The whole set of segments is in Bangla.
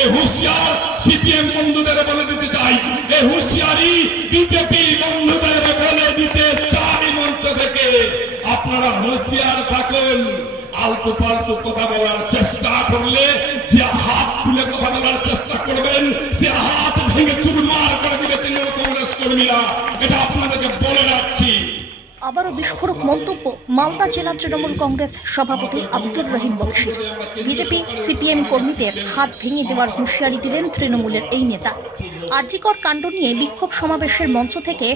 এ হুঁশিয়ার সিপিএম বন্ধুদের বলে দিতে চাই। এ হুঁশিয়ারি বিজেপি বন্ধুদের বলে দিতে চাই মঞ্চ থেকে। আপনারা হুঁশিয়ার থাকুন। আলতু পাল্টু কথা বলার চেষ্টা করলে যে হাত তুলে কথা বলার চেষ্টা করবেন, সে হাত ভেঙে চুরমার করে দিবে তৃণমূল কংগ্রেস কর্মীরা। এটা আবারও বিস্ফোরক মন্তব্য মালদা জেলা তৃণমূল কংগ্রেস সভাপতি আব্দুর রহিম বক্সির। বিজেপি সিপিএম কর্মীদের হাত ভেঙে দেওয়ার হুঁশিয়ারি দিলেন তৃণমূলের এই নেতা। আর্যিকর কাণ্ড নিয়ে বিক্ষোভ সমাবেশের মঞ্চ থেকে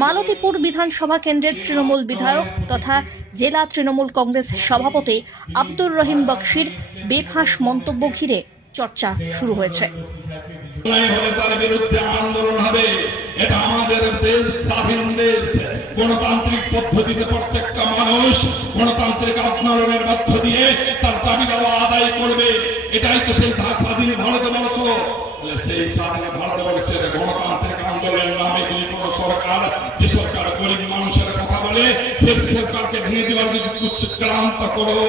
মালতীপুর বিধানসভা কেন্দ্রের তৃণমূল বিধায়ক তথা জেলা তৃণমূল কংগ্রেস সভাপতি আব্দুর রহিম বক্সির বেফাঁস মন্তব্য ঘিরে চর্চা শুরু হয়েছে। বিরুদ্ধে আন্দোলন হবে। এটা আমাদের দেশ স্বাধীন দেশ। গণতান্ত্রিক পদ্ধতিতে প্রত্যেকটা মানুষ গণতান্ত্রিক আন্দোলনের মধ্য দিয়ে তার দাবি দেওয়া আদায় করবে। এটাই তো সেই স্বাধীন ভারতবর্ষ। সেই স্বাধীন ভারতবর্ষের গণতান্ত্রিক আন্দোলনের নামে যদি কোনো সরকার, যে সরকার গরিব মানুষের কথা বলে সেই সরকারকে ভেঙে দেওয়ার যদি কুচক্রান্ত করো,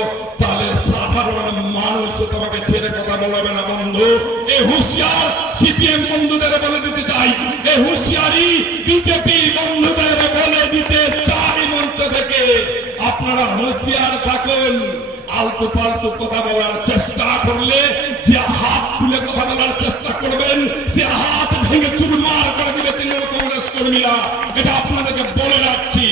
তাহলে সাধারণ মানুষ তোমাকে ছেড়ে কথা বলবে না, বন্ধু। এ হুঁশিয়ার সিপিএম বন্ধুদের বলে দিতে চাই। এ হুঁশিয়ারি বিজেপি বন্ধুদের বলে দিতে চাই মঞ্চ থেকে। আপনারা হুঁশিয়ার থাকুন। আলতু পাল্টু কথা বলার চেষ্টা করলে যে হাত তুলে কথা বলার চেষ্টা করবেন, সে হাত ভেঙে চুরমার করে দিবে তৃণমূল কংগ্রেস কর্মীরা। এটা আপনাদেরকে বলে রাখছি।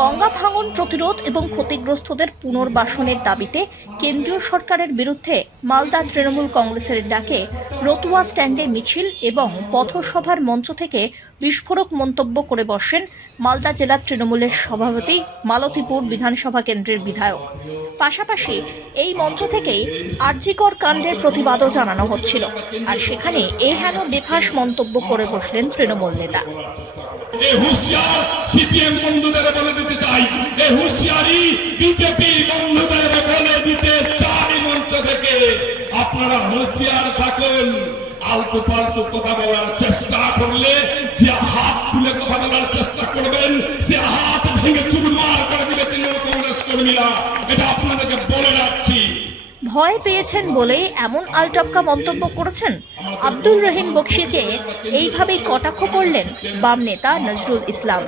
গঙ্গা ভাঙন প্রতিরোধ এবং ক্ষতিগ্রস্তদের পুনর্বাসনের দাবিতে কেন্দ্রীয় সরকারের বিরুদ্ধে মালদা তৃণমূল কংগ্রেসের ডাকে রতুয়া স্ট্যান্ডে মিছিল এবং পথসভার মঞ্চ থেকে বিস্ফোরক মন্তব্য করে বসেন মালদা জেলার তৃণমূলের সভাপতি মালতীপুর বিধানসভা কেন্দ্রের বিধায়ক। পাশাপাশি এই মঞ্চ থেকেই আর্জিকর কাণ্ডের প্রতিবাদও জানানো হচ্ছিল। আর সেখানে এ হেন বেফাস মন্তব্য করে বসলেন তৃণমূল নেতা। বন্ধুদের বলে দিতে চাই। বিজেপি বন্ধুদের বলে দিতে চাই মঞ্চ থেকে আপনারা হুঁশিয়ার থাকুন আলতু পাল্টু কথা বলার চেষ্টা করলে যে হাত তুলে কথা বলার চেষ্টা করবেন সে হাত ভেঙে চুরমার করে দিবে তৃণমূল কংগ্রেস কর্মীরা। এটা আপনাদেরকে বলে রাখছি। ভয় পেয়েছেন বলেই এমন আলটপকা মন্তব্য করেছেন আব্দুল রহিম বক্সিকে। এইভাবেই কটাক্ষ করলেন বাম নেতা নজরুল ইসলাম।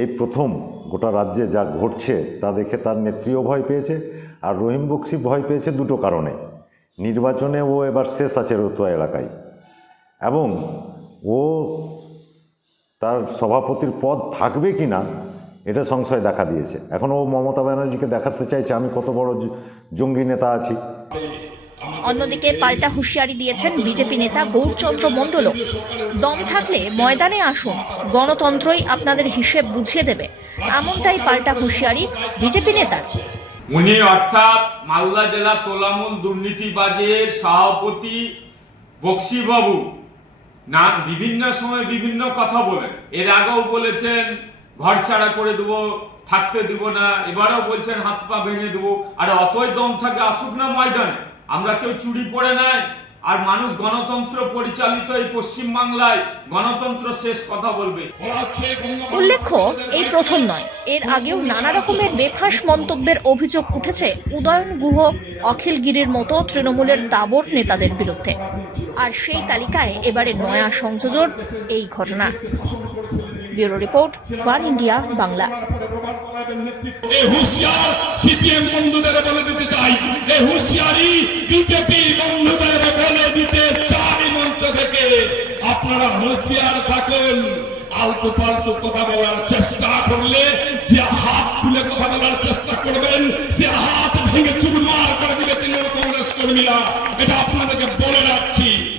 এই প্রথম গোটা রাজ্যে যা ঘটছে তা দেখে তার নেত্রীও ভয় পেয়েছে আর রহিম বক্সি ভয় পেয়েছে দুটো কারণে। নির্বাচনে ও এবার শেষ আছে রতুয়া এলাকায়। এবং ও তার সভাপতির পদ থাকবে কি না এটা সংশয় দেখা দিয়েছে। এখন ও মমতা ব্যানার্জিকে দেখাতে চাইছে আমি কত বড় জঙ্গি নেতা আছি। অন্যদিকে পাল্টা হুঁশিয়ারি দিয়েছেন বিজেপি নেতা গৌরচন্দ্র মণ্ডলও। দম থাকলে ময়দানে আসুন গণতন্ত্রই আপনাদের হিসেব বুঝিয়ে দেবে। এমনটাই পাল্টা হুঁশিয়ারি বিজেপি নেতার। উনি অর্থাৎ মালদা জেলা তোলামূল দুর্নীতিবাজের সভাপতি বক্সিবাবু। না, বিভিন্ন সময় বিভিন্ন কথা বলেন এর আগেও বলেছেন, ঘর ছাড়া করে দেবো, থাকতে দিব না। এবারও বলছেন, হাত পা ভেঙে দেবো। আর অতই দম থাকে, আসুক না ময়দানে। আমরা কেউ চুরি পড়ে নাই। আর মানুষ গণতন্ত্র পরিচালিত এই পশ্চিম বাংলায় গণতন্ত্র শেষ কথা বলবে। উল্লেখ্য এই প্রথম নয়। এর আগেও নানা রকমের বেফাঁস মন্তব্যের অভিযোগ উঠেছে উদয়ন গুহ, অখিল গিরির মতো তৃণমূলের দাবর নেতাদের বিরুদ্ধে। আর সেই তালিকায় এবারে নয়া সংযোজন এই ঘটনা। Bureau report One India Bangla. এ হুঁশিয়ার সিপিএম বন্ধুদের বলে দিতে চাই। এ হুঁশিয়ারি বিজেপি বন্ধুদের বলে দিতে চাই মঞ্চ থেকে। আপনারা হুঁশিয়ার থাকুন। আলতু পাল্টু কথা বলার চেষ্টা করলে যে হাত তুলে কথা বলার চেষ্টা করবেন, সে হাত ভেঙে চুরমার করে দিবে তৃণমূল কংগ্রেস কর্মীরা। এটা আপনারা